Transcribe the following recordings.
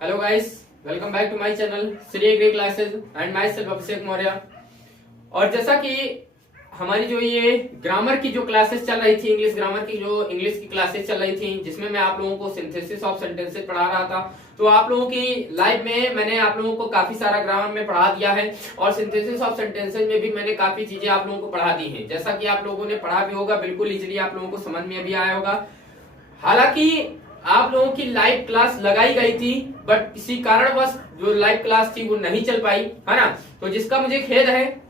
Hello guys, welcome back to my channel Shri agri classes and myself Abhishek Maurya. और जैसा कि हमारी जो ये ग्रामर की जो क्लासेस चल रही थी, इंग्लिश ग्रामर की जो इंग्लिश की क्लासेस चल रही थी, जिसमें मैं आप लोगों को सिंथेसिस ऑफ सेंटेंसेस पढ़ा रहा था। तो आप लोगों की लाइव में मैंने आप लोगों को काफी सारा ग्रामर में पढ़ा दिया है और सिंथेसिस ऑफ सेंटेंसेस में भी मैंने काफी चीजें आप लोगों को पढ़ा दी हैं। जैसा कि आप लोगों ने पढ़ा भी होगा, बिल्कुल इजीली आप लोगों को समझ में भी आया होगा। हालांकि आप लोगों की लाइव क्लास लगाई गई थी, बट किसी कारणवश जो लाइव क्लास थी वो नहीं चल पाई, है ना। तो जिसका मुझे खेद है,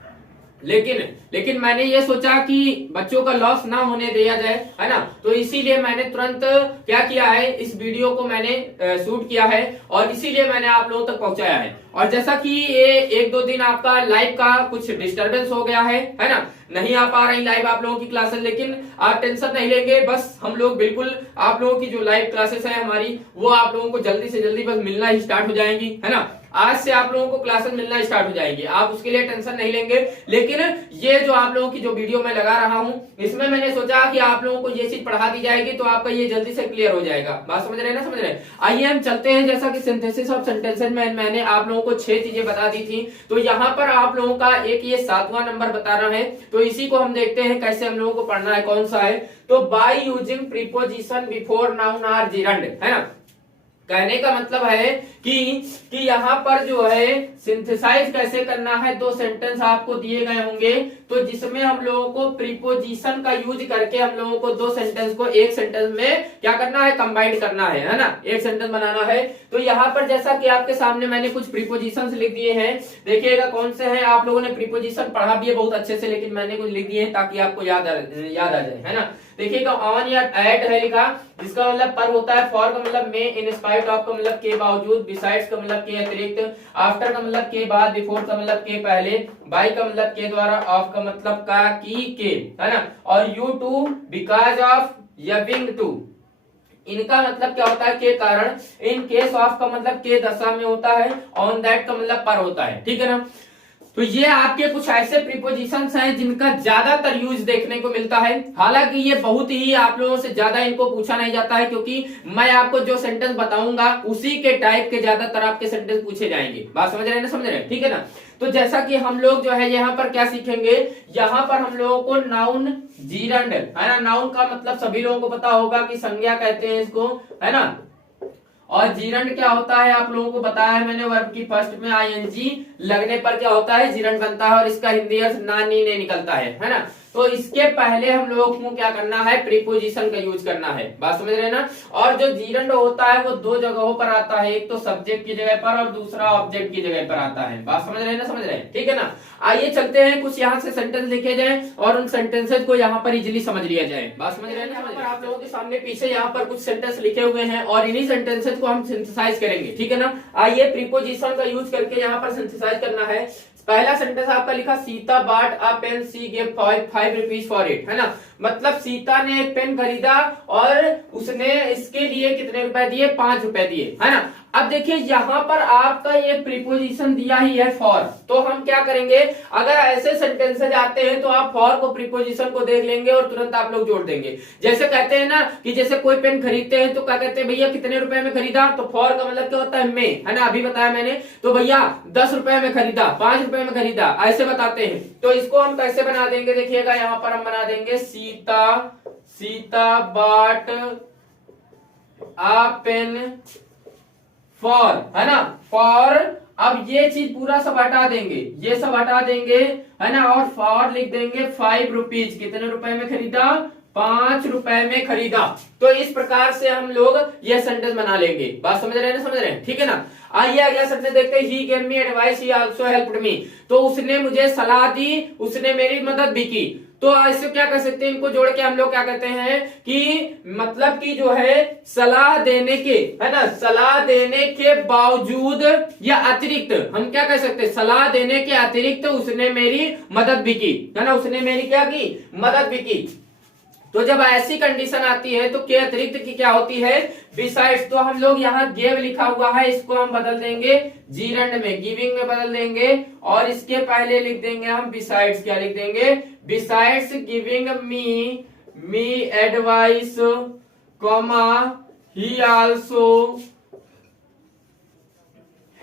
लेकिन मैंने ये सोचा कि बच्चों का लॉस ना होने दिया जाए, है ना। तो इसीलिए मैंने तुरंत क्या किया है, इस वीडियो को मैंने शूट किया है और इसीलिए मैंने आप लोगों तक पहुंचाया है। और जैसा कि ये एक दो दिन आपका लाइव का कुछ डिस्टरबेंस हो गया है ना, नहीं आ पा रही लाइव आप लोगों की क्लासेस, लेकिन आप टेंशन नहीं लेंगे। बस हम लोग बिल्कुल आप लोगों की जो लाइव क्लासेस है हमारी, वो आप लोगों को जल्दी से जल्दी बस मिलना ही स्टार्ट हो जाएंगी, है ना। आज से आप लोगों को क्लासेस मिलना स्टार्ट हो जाएंगी, आप उसके लिए टेंशन नहीं लेंगे। लेकिन ये जो आप लोगों की जो वीडियो मैं लगा रहा हूं, इसमें मैंने सोचा कि आप लोगों को ये चीज पढ़ा दी जाएगी तो आपका ये जल्दी से क्लियर हो जाएगा। बात समझ रहे हैं ना, समझ रहे हैं। आइए हम चलते हैं। जैसा कि सिंथेसिस ऑफ सेंटेंसेस में मैंने आप लोगों को 6 चीजें बता दी थी, तो यहाँ पर आप लोगों का एक ये 7वां नंबर बताना है। तो इसी को हम देखते हैं कैसे हम लोगों को पढ़ना है, कौन सा है। तो by using preposition before noun or gerund, है ना। कहने का मतलब है कि यहाँ पर जो है सिंथेसाइज कैसे करना है। 2 सेंटेंस आपको दिए गए होंगे, तो जिसमें हम लोगों को प्रीपोजिशन का यूज करके हम लोगों को 2 सेंटेंस को एक सेंटेंस में क्या करना है, कंबाइन करना है ना, एक सेंटेंस बनाना है। तो यहाँ पर जैसा कि आपके सामने मैंने कुछ प्रीपोजिशन लिख दिए हैं, देखिएगा कौन से हैं। आप लोगों ने प्रीपोजिशन पढ़ा भी है बहुत अच्छे से, लेकिन मैंने कुछ लिख दिए हैं ताकि आपको याद आ जाए, है ना। देखिएगा ऑन या एट है लिखा, जिसका मतलब पर होता है, फॉर का मतलब में, इन स्पाइट ऑफ का मतलब के बावजूद, बिसाइड्स का मतलब के अतिरिक्त, आफ्टर का मतलब के बाद, बिफोर का मतलब के पहले, बाय का मतलब के द्वारा, ऑफ का मतलब का की के, है ना। और यू टू, बिकॉज ऑफ या बिंग टू, इनका मतलब क्या होता है, के कारण। इन केस ऑफ का मतलब के दशा में होता है। ऑन दैट का मतलब पर होता है, ठीक है ना। तो ये आपके कुछ ऐसे प्रीपोजिशंस हैं जिनका ज्यादातर यूज देखने को मिलता है। हालांकि ये बहुत ही आप लोगों से ज्यादा इनको पूछा नहीं जाता है, क्योंकि मैं आपको जो सेंटेंस बताऊंगा उसी के टाइप के ज्यादातर आपके सेंटेंस पूछे जाएंगे। बात समझ रहे हैं ना, समझ रहे हैं, ठीक है ना। तो जैसा कि हम लोग जो है यहाँ पर क्या सीखेंगे, यहाँ पर हम लोगों को नाउन जीरंड, है ना। नाउन का मतलब सभी लोगों को पता होगा कि संज्ञा कहते हैं इसको, है ना। और जीरंड क्या होता है आप लोगों को बताया है मैंने, वर्ब की फर्स्ट में आईएनजी लगने पर क्या होता है, जीरंड बनता है। और इसका हिंदी अर्थ ना नी ने निकलता है ना। तो इसके पहले हम लोगों को क्या करना है, प्रीपोजिशन का यूज करना है। बात समझ रहे हैं ना। और जो जीरंड होता है वो 2 जगहों पर आता है, एक तो सब्जेक्ट की जगह पर और दूसरा ऑब्जेक्ट की जगह पर आता है। बात समझ रहे हैं ना, समझ रहे हैं, ठीक है ना। आइए चलते हैं, कुछ यहाँ से सेंटेंस लिखे जाए और उन सेंटेंसेस को यहाँ पर इजिली समझ लिया जाए। बात समझ रहे हैं ना। आप लोगों के सामने पीछे यहाँ पर कुछ सेंटेंस लिखे हुए हैं और इन्हीं सेंटेंसेस को हम सिंथेसाइज करेंगे, ठीक है ना। आइए प्रीपोजिशन का यूज करके यहाँ पर सिंथेसाइज करना है। पहला सेंटेंस आपका लिखा, Sita bought a pen, she gave 5 rupees for it, है ना। मतलब सीता ने एक पेन खरीदा और उसने इसके लिए कितने रुपए दिए, 5 रुपए दिए, है ना। अब देखिए यहाँ पर आपका ये प्रीपोजिशन दिया ही है फॉर, तो हम क्या करेंगे, अगर ऐसे सेंटेंसेज आते हैं तो आप फॉर को, प्रीपोजिशन को देख लेंगे और तुरंत आप लोग जोड़ देंगे। जैसे कहते हैं ना कि जैसे कोई पेन खरीदते हैं तो क्या कहते हैं, भैया कितने रुपए में खरीदा, तो फॉर का मतलब क्या होता है, में, है ना, अभी बताया मैंने। तो भैया 10 रुपए में खरीदा, 5 रुपए में खरीदा, ऐसे बताते हैं। तो इसको हम कैसे बना देंगे, देखिएगा यहाँ पर हम बना देंगे, सीता बाट आ पेन फॉर, है ना, फॉर। अब ये चीज पूरा सब हटा देंगे, ये सब हटा देंगे, है ना। और फॉर लिख देंगे 5 रुपीज, कितने रुपए में खरीदा, 5 रुपए में खरीदा। तो इस प्रकार से हम लोग ये सेंटेंस बना लेंगे। बात समझ रहे हैं ना, समझ रहे हैं, ठीक है ना। आइए अगला सेंटेंस देखते हैं। He gave me advice, he also helped me, तो उसने मुझे सलाह दी, उसने मेरी मदद भी की। तो ऐसे क्या कर सकते हैं, इनको जोड़ के हम लोग क्या कहते हैं कि मतलब कि जो है सलाह देने के, है ना, सलाह देने के बावजूद या अतिरिक्त, हम क्या कह सकते हैं, सलाह देने के अतिरिक्त उसने मेरी मदद भी की, है ना। उसने मेरी क्या की, मदद भी की। तो जब ऐसी कंडीशन आती है तो के अतिरिक्त की क्या होती है, बिसाइड्स। तो हम लोग यहाँ गेव लिखा हुआ है, इसको हम बदल देंगे जीरंड में, गिविंग में बदल देंगे। और इसके पहले लिख देंगे हम बिसाइड्स, क्या लिख देंगे, बिसाइड्स गिविंग मी एडवाइस, ही आल्सो, ही आल्सो हेल्प्ड मी, है ना। तो इस प्रकार से हम लोग यहाँ पर क्या कर सकते हैं, इसको जोड़ के हम लोग क्या कह सकते हैं, सलाह देने के अतिरिक्त, है ना, सलाह देने के अतिरिक्त उसने मेरी मदद भी की, है ना। उसने मेरी क्या की, मदद भी की। तो जब ऐसी कंडीशन आती है तो के अतिरिक्त की क्या होती है, बिसाइड्स। तो हम लोग यहाँ गेव लिखा हुआ है, इसको हम बदल देंगे जीरंड में, गिविंग में बदल देंगे। और इसके पहले लिख देंगे हम बिसाइड्स, क्या लिख देंगे, बिसाइड्स गिविंग मी एडवाइस, ही आल्सो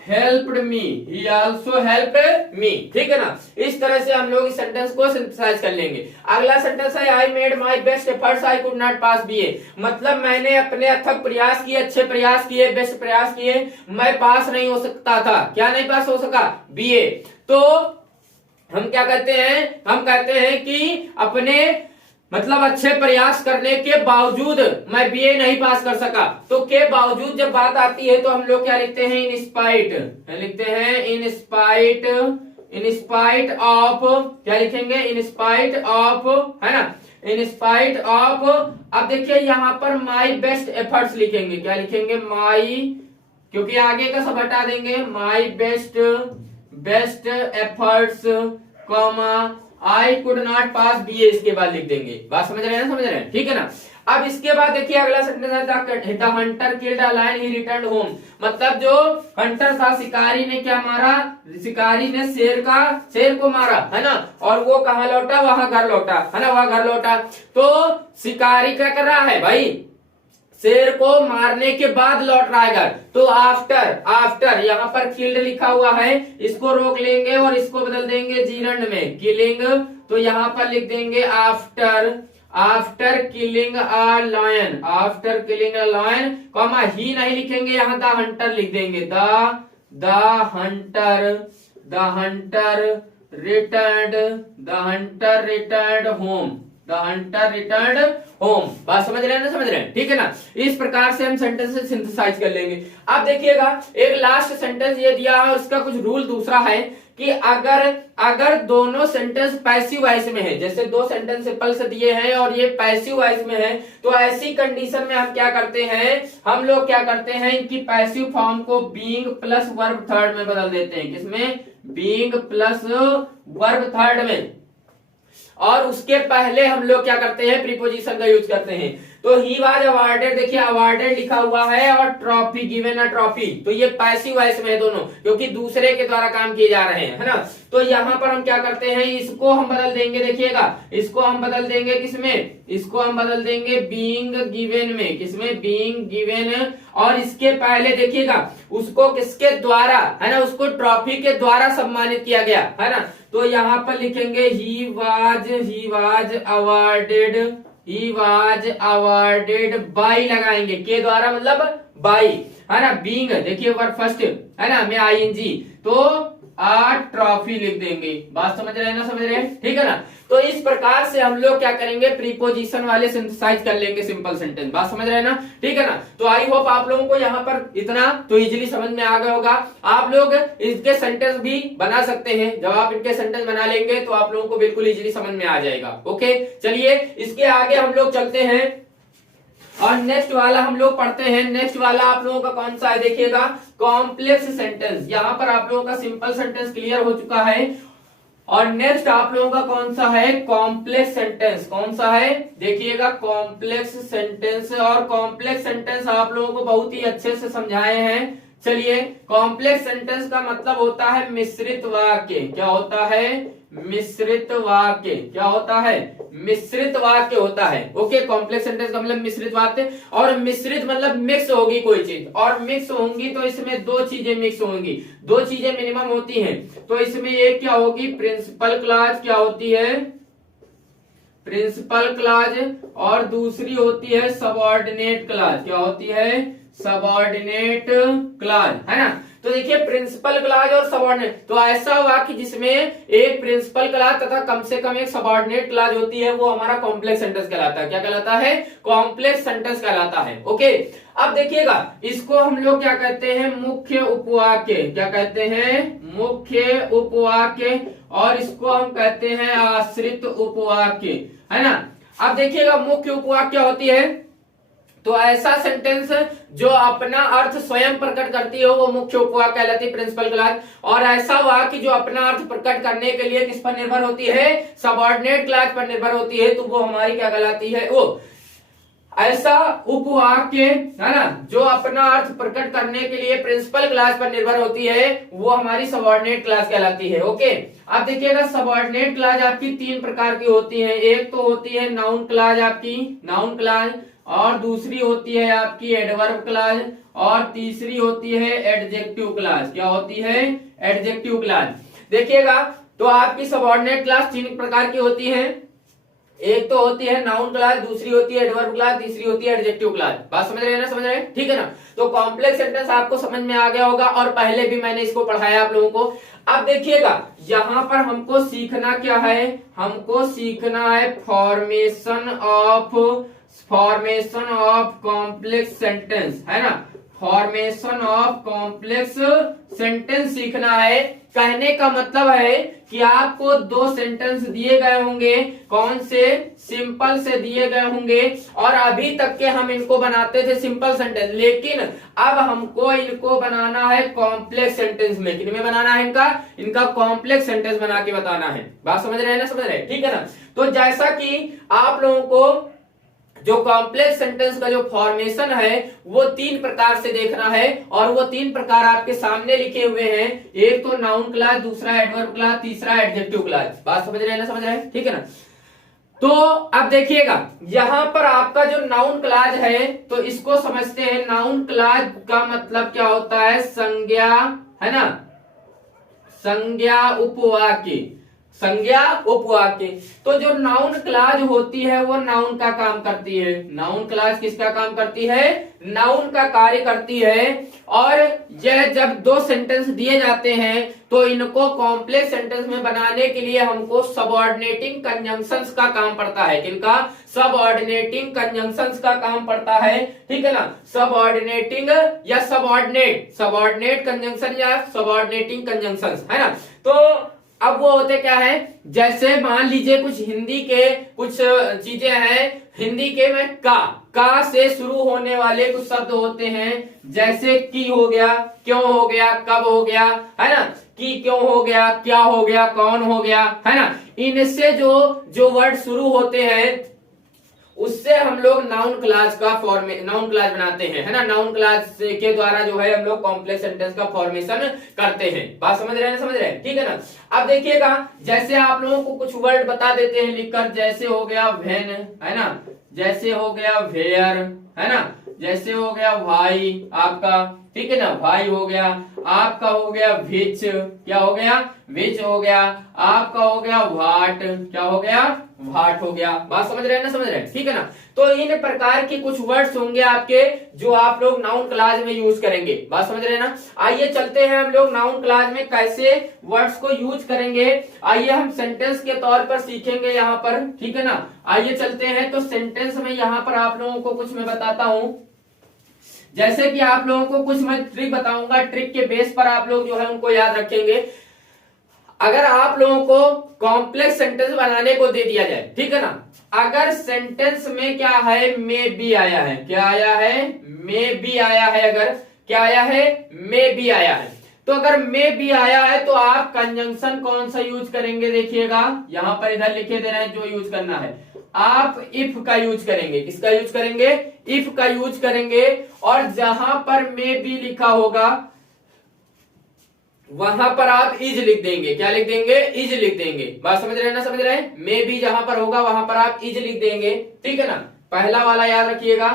हेल्प्ड मी, ही आल्सो हेल्प मी। ठीक है ना, इस तरह से हम लोग इस सेंटेंस को सिंथेसाइज कर लेंगे। अगला सेंटेंस है I made my best efforts I could not pass BA. मतलब मैंने अपने अथक प्रयास किए, अच्छे प्रयास किए, बेस्ट प्रयास किए, मैं पास नहीं हो सकता था। क्या नहीं पास हो सका? बीए। तो हम क्या कहते हैं? हम कहते हैं कि अपने मतलब अच्छे प्रयास करने के बावजूद मैं बीए नहीं पास कर सका। तो के बावजूद जब बात आती है तो हम लोग क्या लिखते हैं? In spite. लिखते हैं in spite, in spite of, क्या लिखेंगे? इन स्पाइट ऑफ, है ना, इन स्पाइट ऑफ। अब देखिए यहां पर माई बेस्ट एफर्ट्स लिखेंगे। क्या लिखेंगे? माई, क्योंकि आगे का सब हटा देंगे, my best efforts comma I could not pass BA, इसके बाद लिख देंगे। बात समझ रहे हैं ना? समझ रहे हैं? ठीक है ना। अब इसके बाद देखिए अगला सेंटेंस है the hunter killed a lion he returned home. मतलब जो हंटर था, शिकारी ने क्या मारा? शिकारी ने शेर को मारा, है ना, और वो कहाँ लौटा? वहां घर लौटा, है ना, वहां घर लौटा। तो शिकारी क्या कर रहा है भाई? शेर को मारने के बाद लौट रहा है घर। तो आफ्टर यहाँ पर किल्ड लिखा हुआ है, इसको रोक लेंगे और इसको बदल देंगे जीरंड में किलिंग। तो यहाँ पर लिख देंगे after killing a lion, after killing a lion, comma ही नहीं लिखेंगे, यहाँ द हंटर लिख देंगे। The hunter returned home, the hunter returned home. बात समझ रहे हैं ना? समझ रहे हैं? ठीक है ना। इस प्रकार से हम सेंटेंस से सिंथेसाइज कर लेंगे। अब देखिएगा एक लास्ट सेंटेंस ये दिया है, उसका कुछ रूल दूसरा है कि अगर दोनों सेंटेंस पैसिव वॉइस में है, जैसे दो सेंटेंस सिंपल से दिए हैं और ये पैसिव वॉइस में है, तो ऐसी कंडीशन में हम क्या करते हैं? हम लोग क्या करते हैं? इनकी पैसिव फॉर्म को बीइंग प्लस वर्ब थर्ड में बदल देते हैं। किसमें? बीइंग प्लस वर्ब थर्ड में। और उसके पहले हम लोग क्या करते हैं? प्रीपोजिशन का यूज करते हैं। तो ही वाज अवार्डेड, देखिए अवार्डेड लिखा हुआ है और ट्रॉफी, गिवन अ ट्रॉफी, तो ये पैसिव वॉइस में है दोनों, क्योंकि दूसरे के द्वारा काम किए जा रहे हैं, है ना। तो यहाँ पर हम क्या करते हैं? इसको हम बदल देंगे, देखिएगा इसको हम बदल देंगे किसमें? इसको हम बदल देंगे बीइंग गिवन में। किसमें? Being given. और इसके पहले देखिएगा उसको किसके द्वारा, है ना, उसको ट्रॉफी के द्वारा सम्मानित किया गया, है ना। तो यहाँ पर लिखेंगे ही वाज अवार्डेड बाई, लगाएंगे के द्वारा, मतलब बाई, है ना। बीइंग देखिए वर्ब फर्स्ट, है ना, में आईएनजी, तो आ ट्रॉफी लिख देंगे। बात समझ रहे हैं ना? समझ रहे हैं? ठीक है ना। तो इस प्रकार से हम लोग क्या करेंगे? प्रीपोजिशन वाले सिंथेसाइज कर लेंगे सिंपल सेंटेंस। बात समझ रहे हैं ना? ठीक है ना। तो आई होप आप लोगों को यहाँ पर इतना तो इजीली समझ में आ गया होगा। आप लोग इसके सेंटेंस भी बना सकते हैं। जब आप इनके सेंटेंस बना लेंगे तो आप लोगों को बिल्कुल इजीली समझ में आ जाएगा। ओके, चलिए इसके आगे हम लोग चलते हैं और नेक्स्ट वाला हम लोग पढ़ते हैं। नेक्स्ट वाला आप लोगों का कौन सा है? देखिएगा कॉम्प्लेक्स सेंटेंस। यहाँ पर आप लोगों का सिंपल सेंटेंस क्लियर हो चुका है और नेक्स्ट आप लोगों का कौन सा है? Complex sentence. कौन सा है? देखिएगा कॉम्प्लेक्स सेंटेंस। और कॉम्प्लेक्स सेंटेंस आप लोगों को बहुत ही अच्छे से समझाए हैं। चलिए, कॉम्प्लेक्स सेंटेंस का मतलब होता है मिश्रित वाक्य। क्या होता है? मिश्रित वाक्य। क्या होता है? मिश्रित वाक्य होता है। ओके, कॉम्प्लेक्स सेंटेंस का मतलब मिश्रित वाक्य। और मिश्रित मतलब मिक्स होगी कोई चीज, और मिक्स होंगी तो इसमें दो चीजें मिक्स होंगी, दो चीजें मिनिमम होती हैं। तो इसमें एक क्या होगी? Principal clause. क्या होती है? Principal clause. और दूसरी होती है सबऑर्डिनेट क्लॉज। क्या होती है? सबऑर्डिनेट क्लॉज, है ना। तो देखिए प्रिंसिपल क्लॉज और सबऑर्डिनेट, तो ऐसा हुआ कि जिसमें एक प्रिंसिपल क्लॉज तथा कम से कम एक सबऑर्डिनेट क्लॉज होती है, वो हमारा कॉम्प्लेक्स सेंटेंस कहलाता है। क्या कहलाता है? कॉम्प्लेक्स सेंटेंस कहलाता है। ओके, अब देखिएगा इसको हम लोग क्या कहते हैं? मुख्य उपवाक्य। क्या कहते हैं? मुख्य उपवाक्य। और इसको हम कहते हैं आश्रित उपवाक्य, है ना। अब देखिएगा मुख्य उपवाक्य होती है तो ऐसा सेंटेंस जो अपना अर्थ स्वयं प्रकट करती है वो मुख्य उपवाक्य कहलाती है, प्रिंसिपल क्लॉज। और ऐसा वाक्य जो अपना अर्थ प्रकट करने के लिए किस पर निर्भर होती है? सबऑर्डिनेट क्लॉज पर निर्भर होती है, तो वो हमारी क्या कहलाती है? वो ऐसा उपवाक्य, है ना, जो अपना अर्थ प्रकट करने के लिए प्रिंसिपल क्लॉज पर निर्भर होती है, वो हमारी सबऑर्डिनेट क्लॉज कहलाती है। ओके, अब देखिएगा सबऑर्डिनेट क्लॉज आपकी तीन प्रकार की होती है। एक तो होती है नाउन क्लॉज, आपकी नाउन क्लॉज। और दूसरी होती है आपकी एडवर्ब क्लॉज, और तीसरी होती है एडजेक्टिव क्लॉज। क्या होती है? Adjective clause. देखिएगा, तो आपकी सबऑर्डिनेट क्लॉज 3 प्रकार की होती है। एक तो होती है नाउन क्लॉज, दूसरी होती है एडवर्ब क्लॉज, तीसरी होती है एडजेक्टिव क्लॉज। बात समझ रहे हैं ना? समझ रहे हैं, ठीक है ना? तो कॉम्प्लेक्स सेंटेंस आपको समझ में आ गया होगा, और पहले भी मैंने इसको पढ़ाया आप लोगों को। अब देखिएगा, यहां पर हमको सीखना क्या है? हमको सीखना है फॉर्मेशन ऑफ कॉम्प्लेक्स सेंटेंस, है ना? फॉर्मेशन ऑफ कॉम्प्लेक्स सेंटेंस सीखना है। कहने का मतलब है कि आपको 2 सेंटेंस दिए गए होंगे। कौन से? सिंपल से दिए गए होंगे, और अभी तक के हम इनको बनाते थे सिंपल सेंटेंस, लेकिन अब हमको इनको बनाना है कॉम्प्लेक्स सेंटेंस में। किन में बनाना है? इनका कॉम्प्लेक्स सेंटेंस बना के बताना है। बात समझ रहे हैं ना? समझ रहे हैं, ठीक है ना? तो जैसा कि आप लोगों को जो कॉम्प्लेक्स सेंटेंस का जो फॉर्मेशन है वो 3 प्रकार से देखना है, और वो 3 प्रकार आपके सामने लिखे हुए हैं। एक तो नाउन क्लॉज, दूसरा एडवर्ब क्लॉज, तीसरा एडजेक्टिव क्लॉज। बात समझ रहे हैं ना? समझ रहे हैं, ठीक है ना? तो अब देखिएगा, यहां पर आपका जो नाउन क्लॉज है, तो इसको समझते हैं। नाउन क्लॉज का मतलब क्या होता है? संज्ञा, है ना? संज्ञा उपवाक्य, संज्ञा उपवाक्य। तो जो नाउन क्लॉज होती है वो नाउन का काम करती है। नाउन क्लॉज किसका काम करती है? नाउन का कार्य करती है। और यह जब 2 सेंटेंस दिए जाते हैं तो इनको कॉम्प्लेक्स सेंटेंस में बनाने के लिए हमको सबऑर्डिनेटिंग कंजंक्शंस का काम पड़ता है। किनका? सबऑर्डिनेटिंग कंजंक्शंस का काम पड़ता है, ठीक है ना? सबऑर्डिनेटिंग या सबऑर्डिनेट कंजंक्शन या सबऑर्डिनेटिंग कंजंक्शंस, है ना? तो अब वो होते क्या है? जैसे मान लीजिए कुछ हिंदी के कुछ चीजें हैं, हिंदी के में का से शुरू होने वाले कुछ शब्द होते हैं, जैसे की हो गया, क्यों हो गया, कब हो गया, है ना? की क्यों हो गया, क्या हो गया, कौन हो गया, है ना? इनसे जो वर्ड शुरू होते हैं उससे हम लोग नाउन क्लॉज बनाते हैं, है ना? नाउन क्लॉज के द्वारा जो है हम लोग कॉम्प्लेक्स सेंटेंस का फॉर्मेशन करते हैं। बात समझ रहे हैं? समझ रहे हैं, ठीक है ना? अब देखिएगा, जैसे आप लोगों को कुछ वर्ड बता देते हैं लिखकर, जैसे हो गया व्हेन, है ना? जैसे हो गया वेयर, है ना? जैसे हो गया भाई आपका, ठीक है ना? भाई हो गया आपका, हो गया विच, क्या हो गया? विच हो गया आपका, हो गया व्हाट, क्या हो गया? व्हाट हो गया। बात समझ रहे हैं ना? समझ रहे हैं, ठीक है ना? तो इन प्रकार के कुछ वर्ड्स होंगे आपके जो आप लोग नाउन क्लॉज में यूज करेंगे। बात समझ रहे हैं ना? आइए चलते हैं हम लोग नाउन क्लॉज में कैसे वर्ड्स को यूज करेंगे। आइए हम सेंटेंस के तौर पर सीखेंगे यहाँ पर, ठीक है ना? आइए चलते हैं। तो सेंटेंस में यहाँ पर आप लोगों को कुछ मैं बताता हूं। जैसे कि आप लोगों को कुछ मैं ट्रिक बताऊंगा, ट्रिक के बेस पर आप लोग जो है उनको याद रखेंगे। अगर आप लोगों को कॉम्प्लेक्स सेंटेंस बनाने को दे दिया जाए, ठीक है ना? अगर सेंटेंस में क्या है? मे बी आया है। क्या आया है? मे बी आया है। अगर क्या आया है? मे बी आया है। तो अगर मे बी आया है तो आप कंजंक्शन कौन सा यूज करेंगे? देखिएगा, यहां पर इधर लिखे दे रहे हैं जो यूज करना है। आप इफ का यूज करेंगे। किसका यूज करेंगे? इफ का यूज करेंगे। और जहां पर मे बी लिखा होगा वहां पर आप इज लिख देंगे। क्या लिख देंगे? इज लिख देंगे। बात समझ रहे हैं ना? समझ रहे हैं? मे बी जहां पर होगा वहां पर आप इज लिख देंगे, ठीक है ना? पहला वाला याद रखिएगा।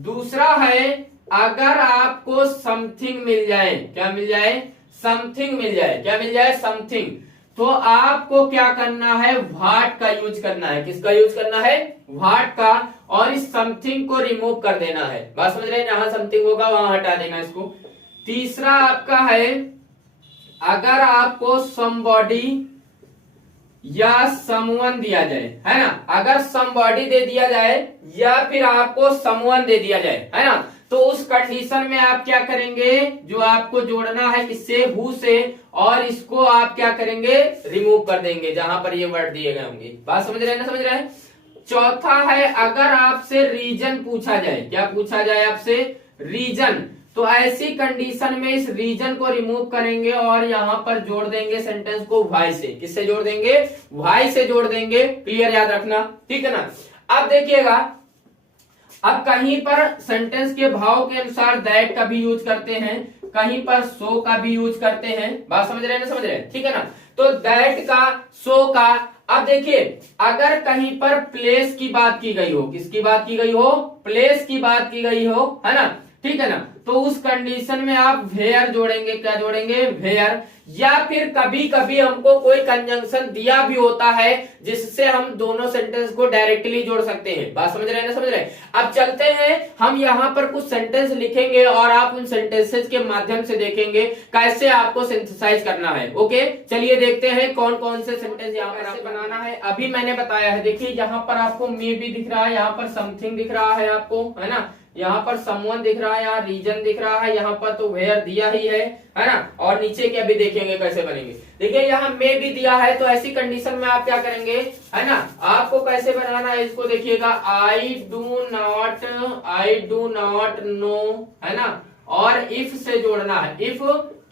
दूसरा है, अगर आपको समथिंग मिल जाए, क्या मिल जाए? समथिंग मिल जाए। क्या मिल जाए? समथिंग। तो आपको क्या करना है? व्हाट का यूज करना है। किसका यूज करना है? व्हाट का। और इस समथिंग को रिमूव कर देना है। बात समझ रहे हैं? जहां समथिंग होगा वहां हटा देना इसको। तीसरा आपका है, अगर आपको somebody या someone दिया जाए, है ना? अगर somebody दे दिया जाए या फिर आपको someone दे दिया जाए, है ना? तो उस कंडीशन में आप क्या करेंगे? जो आपको जोड़ना है किससे? who से, और इसको आप क्या करेंगे? रिमूव कर देंगे जहां पर ये वर्ड दिए गए होंगे। बात समझ रहे हैं ना? समझ रहे हैं? चौथा है, अगर आपसे रीजन पूछा जाए। क्या पूछा जाए आपसे? रीजन। तो ऐसी कंडीशन में इस रीजन को रिमूव करेंगे और यहां पर जोड़ देंगे सेंटेंस को व्हाई से। किससे जोड़ देंगे? व्हाई से जोड़ देंगे। क्लियर? याद रखना, ठीक है ना? अब देखिएगा, अब कहीं पर सेंटेंस के भाव के अनुसार दैट का भी यूज करते हैं, कहीं पर सो का भी यूज करते हैं। बात समझ रहे हैं ना? समझ रहे हैं, ठीक है ना? तो दैट का, सो का अब देखिए, अगर कहीं पर प्लेस की बात की गई हो, किसकी बात की गई हो, प्लेस की बात की गई हो, है ना, ठीक है ना, तो उस कंडीशन में आप वेयर जोड़ेंगे, क्या जोड़ेंगे, वेयर। या फिर कभी कभी हमको कोई कंजंक्शन दिया भी होता है जिससे हम दोनों सेंटेंस को डायरेक्टली जोड़ सकते हैं। बात समझ रहे हैं ना, समझ रहे हैं। अब चलते हैं, हम यहाँ पर कुछ सेंटेंस लिखेंगे और आप उन सेंटेंसेस के माध्यम से देखेंगे कैसे आपको सिंथेसाइज करना है। ओके, चलिए देखते हैं कौन कौन से सेंटेंस यहाँ पर आपको बनाना है। अभी मैंने बताया है, देखिए यहाँ पर आपको मे बी दिख रहा है, यहाँ पर समथिंग दिख रहा है आपको, है ना, यहाँ पर समवन दिख रहा है, यहाँ रीजन दिख रहा है, यहाँ पर तो वेयर दिया ही है ना। और नीचे के अभी देखेंगे कैसे बनेंगे। देखिए यहाँ में भी दिया है, तो ऐसी कंडीशन में आप क्या करेंगे, है ना, आपको कैसे बनाना है इसको देखिएगा। आई डू नॉट नो, है ना, और इफ से जोड़ना है, इफ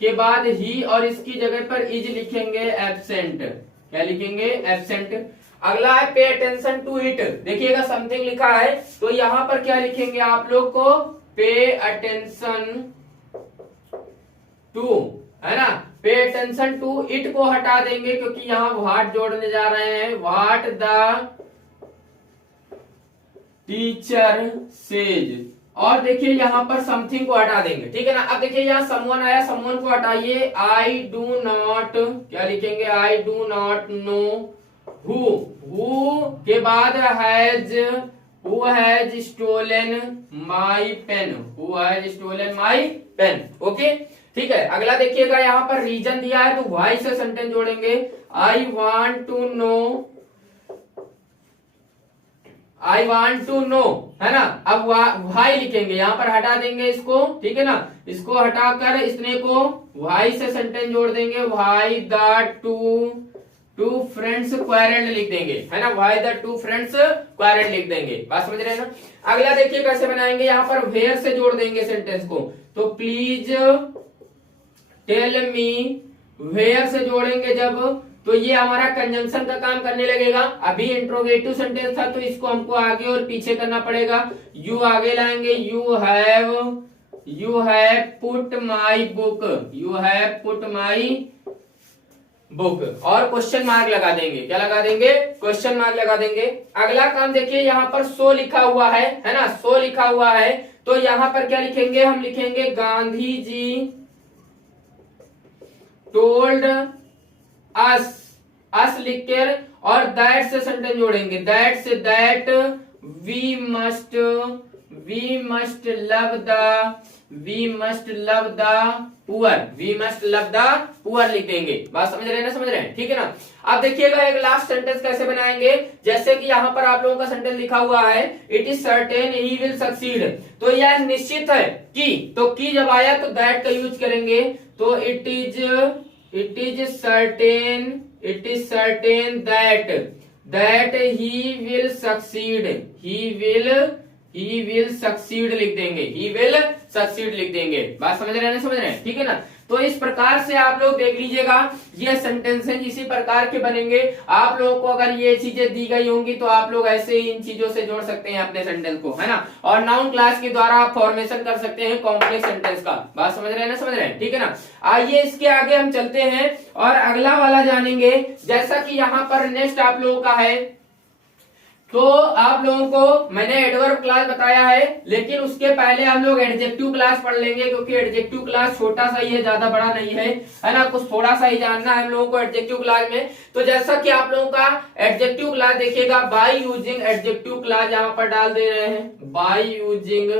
के बाद ही और इसकी जगह पर इज लिखेंगे एब्सेंट। क्या लिखेंगे, एब्सेंट। अगला है पे अटेंशन टू इट, देखिएगा समथिंग लिखा है, तो यहां पर क्या लिखेंगे आप लोग को, पे अटेंशन टू, है ना, पे अटेंशन टू इट को हटा देंगे क्योंकि यहां व्हाट जोड़ने जा रहे हैं, व्हाट द टीचर सेज। और देखिए यहां पर समथिंग को हटा देंगे, ठीक है ना। अब देखिए यहाँ समवन आया, समवन को हटाइए, आई डू नॉट, क्या लिखेंगे, I do not know who के बाद who has stolen my pen, who has stolen my pen. Okay, ठीक है। अगला देखिएगा, यहाँ पर रीजन दिया है तो व्हाई से सेंटेंस जोड़ेंगे, I want to know, I want to know, है ना। अब व्हाई लिखेंगे, यहाँ पर हटा देंगे इसको, ठीक है ना, इसको हटाकर इसने को व्हाई से सेंटेंस जोड़ देंगे, why the two friends quarrelled लिख देंगे, है ना, why the two friends quarrelled लिख देंगे। बात समझ रहे हैं ना। अगला देखिए कैसे बनाएंगे, यहाँ पर वेयर से जोड़ देंगे सेंटेंस को, तो प्लीज टेल मी, वेयर से जोड़ेंगे जब, तो ये हमारा कंजंक्शन का काम करने लगेगा। अभी इंट्रोगेटिव सेंटेंस था तो इसको हमको आगे और पीछे करना पड़ेगा। यू आगे लाएंगे, you have put my book, you have put my book, और क्वेश्चन मार्क लगा देंगे, क्या लगा देंगे, क्वेश्चन मार्क लगा देंगे। अगला काम देखिए, यहाँ पर सो लिखा हुआ है ना, सो लिखा हुआ है, तो यहाँ पर क्या लिखेंगे, हम लिखेंगे गांधी जी टोल्ड अस लिख कर, और दैट से सेंटेंस जोड़ेंगे, दैट से that we must love the poor, we must love the poor लिख देंगे। बात समझ रहे हैं ना, समझ रहे हैं, ठीक है ना। अब देखिएगा एक लास्ट सेंटेंस कैसे बनाएंगे, जैसे कि यहाँ पर आप लोगों का सेंटेंस लिखा हुआ है, it is certain he will succeed, तो यह निश्चित है कि, तो की जब आया तो दैट का यूज करेंगे, तो it is certain that he will succeed, he will succeed लिख देंगे, ही विल सक्सीड लिख देंगे। बात समझ रहे हैं, समझ रहे हैं, ठीक है ना। तो इस प्रकार से आप लोग देख लीजिएगा, ये सेंटेंसेस इसी प्रकार के बनेंगे। आप लोगों को अगर ये चीजें दी गई होंगी तो आप लोग ऐसे ही इन चीजों से जोड़ सकते हैं अपने सेंटेंस को, है ना। और नाउन क्लास के द्वारा आप फॉर्मेशन कर सकते हैं कॉम्प्लेक्स सेंटेंस का। बात समझ रहे हैं ना, समझ रहे हैं, ठीक है ना। आइए इसके आगे हम चलते हैं और अगला वाला जानेंगे। जैसा कि यहाँ पर नेक्स्ट आप लोगों का है, तो आप लोगों को मैंने एडवर्ब क्लास बताया है, लेकिन उसके पहले हम लोग एडजेक्टिव क्लास पढ़ लेंगे, क्योंकि एडजेक्टिव क्लास छोटा सा ही है, ज्यादा बड़ा नहीं है ना, कुछ थोड़ा सा ही जानना है हम लोगों को एडजेक्टिव क्लास में। तो जैसा कि आप लोगों का एडजेक्टिव क्लास देखिएगा, बाय यूजिंग एडजेक्टिव क्लास यहाँ पर डाल दे रहे हैं, बाय यूजिंग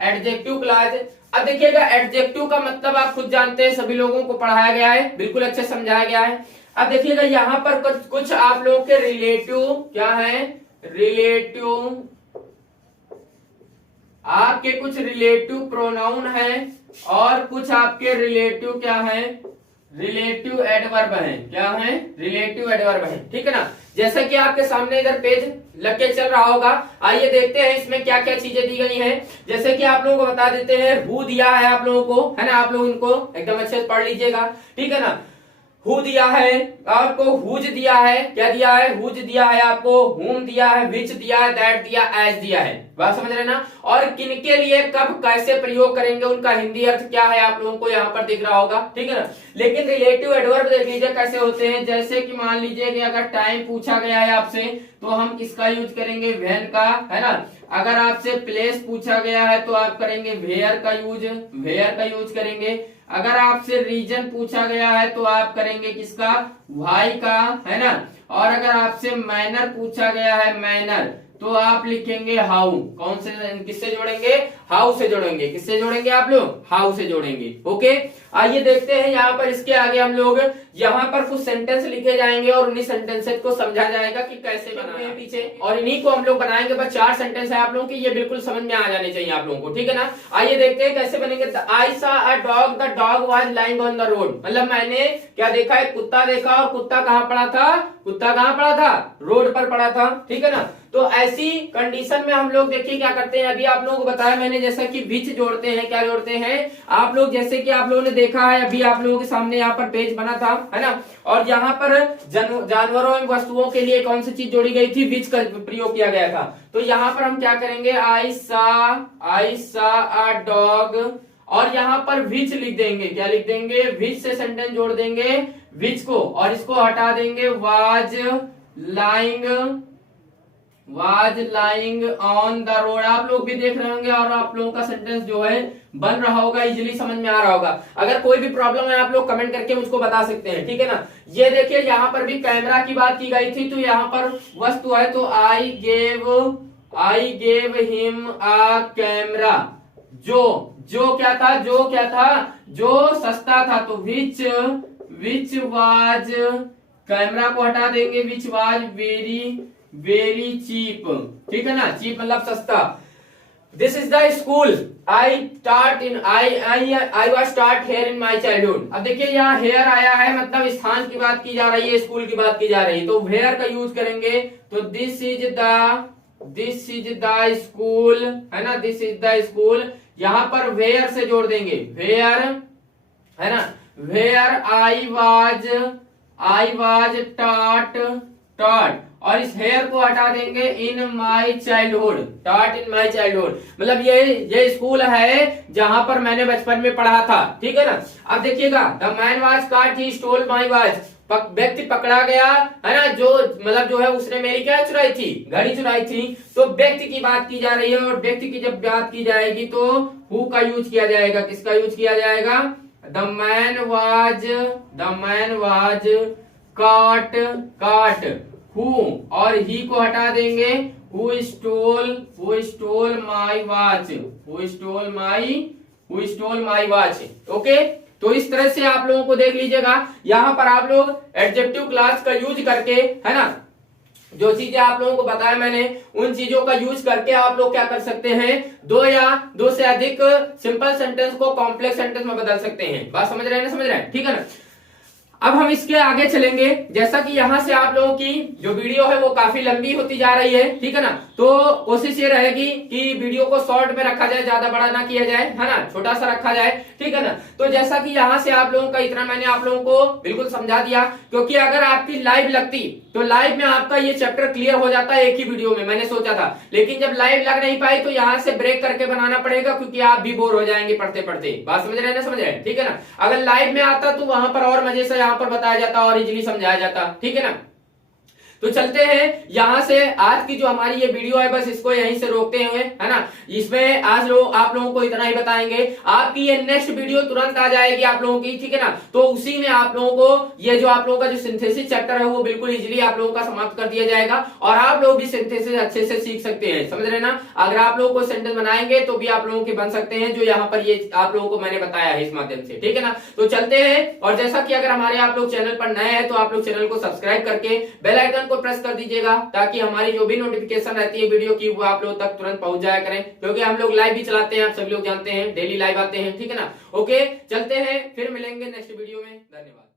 एडजेक्टिव क्लास। अब देखिएगा एडजेक्टिव का मतलब आप खुद जानते हैं, सभी लोगों को पढ़ाया गया है, बिल्कुल अच्छे समझाया गया है। अब देखिएगा यहाँ पर कुछ आप लोगों के रिलेटिव क्या है, आपके कुछ रिलेटिव प्रोनाउन है और कुछ आपके रिलेटिव क्या है, रिलेटिव एडवर्ब है, क्या है, रिलेटिव एडवर्ब है, ठीक है ना। जैसा कि आपके सामने इधर पेज लग के चल रहा होगा, आइए देखते हैं इसमें क्या क्या चीजें दी गई हैं। जैसे कि आप लोगों को बता देते हैं, हु दिया है आप लोगों को, है ना, आप लोग इनको एकदम अच्छे से पढ़ लीजिएगा, ठीक है ना। हु दिया है आपको, हुज दिया है, क्या दिया है, हुज दिया है आपको, हुम दिया है, विच दिया है, दैट दिया, एज दिया है। बात समझ रहे ना। और किनके लिए कब कैसे प्रयोग करेंगे उनका हिंदी अर्थ क्या है आप लोगों को यहाँ पर दिख रहा होगा, ठीक है ना। लेकिन रिलेटिव एडवर्ब देख लीजिए कैसे होते हैं। जैसे कि मान लीजिए कि अगर टाइम पूछा गया है आपसे तो हम किसका यूज करेंगे, व्हेन का, है ना। अगर आपसे प्लेस पूछा गया है तो आप करेंगे वेयर का यूज, वेयर का यूज करेंगे। अगर आपसे रीजन पूछा गया है तो आप करेंगे किसका, व्हाई का, है ना। और अगर आपसे मैनर पूछा गया है, मैनर, तो आप लिखेंगे हाउ। कौन से, किससे जोड़ेंगे, हाउ से जोड़ेंगे। किससे जोड़ेंगे आप लोग, हाउ से जोड़ेंगे। ओके, आइए देखते हैं यहाँ पर इसके आगे हम लोग यहाँ पर कुछ सेंटेंस लिखे जाएंगे और उन्हीं सेंटेंसेस को समझा जाएगा कि कैसे बनाना है पीछे, और इन्हीं को हम लोग बनाएंगे। बस 4 सेंटेंस है आप लोगों की, ये बिल्कुल समझ में आ जाने चाहिए आप लोगों को, ठीक है ना। आइए देखते हैं कैसे बनेंगे। आई सा a dog, the dog was lying on the road, मतलब मैंने क्या देखा, एक कुत्ता देखा, और कुत्ता कहाँ पड़ा था, कुत्ता कहाँ पड़ा था, रोड पर पड़ा था, ठीक है ना। तो ऐसी कंडीशन में हम लोग देखिए क्या करते हैं। अभी आप लोगों को बताया मैंने, जैसा कि विच जोड़ते हैं, क्या जोड़ते हैं आप लोग, जैसे कि आप लोगों ने देखा है अभी आप लोगों के सामने यहाँ पर पेज बना था, है ना। और यहाँ पर जानवरों एवं वस्तुओं के लिए कौन सी चीज जोड़ी गई थी, विच का प्रयोग किया गया था। तो यहाँ पर हम क्या करेंगे, आई सा अ डॉग, और यहाँ पर विच लिख देंगे। क्या लिख देंगे, विच से सेंटेंस जोड़ देंगे विच को, और इसको हटा देंगे was lying on the road. आप लोग भी देख रहे होंगे और आप लोगों का सेंटेंस जो है बन रहा होगा, इजीली समझ में आ रहा होगा। अगर कोई भी प्रॉब्लम है आप लोग कमेंट करके मुझको बता सकते हैं, ठीक है ना। ये देखिए यहाँ पर भी कैमरा की बात की गई थी, तो यहाँ पर वस्तु है, तो I gave him a camera. जो क्या था, जो सस्ता था, तो विच वाज, कैमरा को हटा देंगे, विच वाज वेरी चीप, ठीक है ना, चीप मतलब सस्ता। This is the school I was start here in my childhood. अब देखिए यहाँ हेयर आया है, मतलब स्थान की बात की जा रही है, स्कूल की बात की जा रही है, तो वेयर का यूज करेंगे। तो दिस इज द स्कूल, है ना, दिस इज द स्कूल। यहाँ पर वेयर से जोड़ देंगे, वेयर, है ना, वेयर आई वाज टॉट, और इस हेयर को हटा देंगे, in my childhood, taught in my childhood, मतलब ये स्कूल है जहां पर मैंने बचपन में पढ़ा था, ठीक है ना। अब देखिएगा, the man was cot, he stole my watch, व्यक्ति पकड़ा गया, है ना, जो मतलब जो है उसने मेरी क्या चुराई थी, घड़ी चुराई थी। तो व्यक्ति की बात की जा रही है, और व्यक्ति की जब बात की जाएगी तो हु का यूज किया जाएगा, किसका यूज किया जाएगा, the man was cot, who और ही को हटा देंगे, who stole my watch, okay. तो इस तरह से आप लोगों को देख लीजिएगा, यहाँ पर आप लोग एडजेक्टिव क्लास का यूज करके, है ना, जो चीजें आप लोगों को बताया मैंने, उन चीजों का यूज करके आप लोग क्या कर सकते हैं, 2 या 2 से अधिक सिंपल सेंटेंस को कॉम्प्लेक्स सेंटेंस में बदल सकते हैं। बात समझ रहे हैं, ठीक है ना। अब हम इसके आगे चलेंगे। जैसा कि यहाँ से आप लोगों की जो वीडियो है वो काफी लंबी होती जा रही है, ठीक है ना, तो कोशिश ये रहेगी कि वीडियो को शॉर्ट में रखा जाए, ज्यादा बड़ा ना किया जाए, है ना, छोटा सा रखा जाए, ठीक है ना। तो जैसा कि यहाँ से आप लोगों का इतना मैंने आप लोगों को बिल्कुल समझा दिया, क्योंकि अगर आपकी लाइव लगती तो लाइव में आपका ये चैप्टर क्लियर हो जाता है एक ही वीडियो में, मैंने सोचा था। लेकिन जब लाइव लग नहीं पाई तो यहाँ से ब्रेक करके बनाना पड़ेगा, क्योंकि आप भी बोर हो जाएंगे पढ़ते पढ़ते। बात समझ रहे हैं, ठीक है ना। अगर लाइव में आता तो वहां पर और मजे से यहाँ पर बताया जाता और इजीली समझाया जाता, ठीक है ना। तो चलते हैं यहां से, आज की जो हमारी ये वीडियो है बस इसको यहीं से रोकते हुए, है ना। इसमें आज लोग आप लोगों को इतना ही बताएंगे। आपकी ये नेक्स्ट वीडियो तुरंत आ जाएगी आप लोगों की, ठीक है ना। तो उसी में आप लोगों को ये जो आप लोगों का जो सिंथेसिस चैप्टर है वो बिल्कुल इजीली आप लोगों का समाप्त कर दिया जाएगा, और आप लोग भी सिंथेसिस अच्छे से सीख सकते हैं, समझ रहे ना। अगर आप लोगों को सेंटेंस बनाएंगे तो भी आप लोगों के बन सकते हैं, जो यहाँ पर ये आप लोगों को मैंने बताया है इस माध्यम से, ठीक है ना। तो चलते हैं, और जैसा कि अगर हमारे आप लोग चैनल पर नए हैं तो आप लोग चैनल को सब्सक्राइब करके बेल आइकन को प्रेस कर दीजिएगा, ताकि हमारी जो भी नोटिफिकेशन रहती है वीडियो की वो आप लोग तक तुरंत पहुंच जाया करें, क्योंकि हम लोग लाइव भी चलाते हैं, आप सभी लोग जानते हैं, डेली लाइव आते हैं, ठीक है ना। ओके, चलते हैं, फिर मिलेंगे नेक्स्ट वीडियो में। धन्यवाद।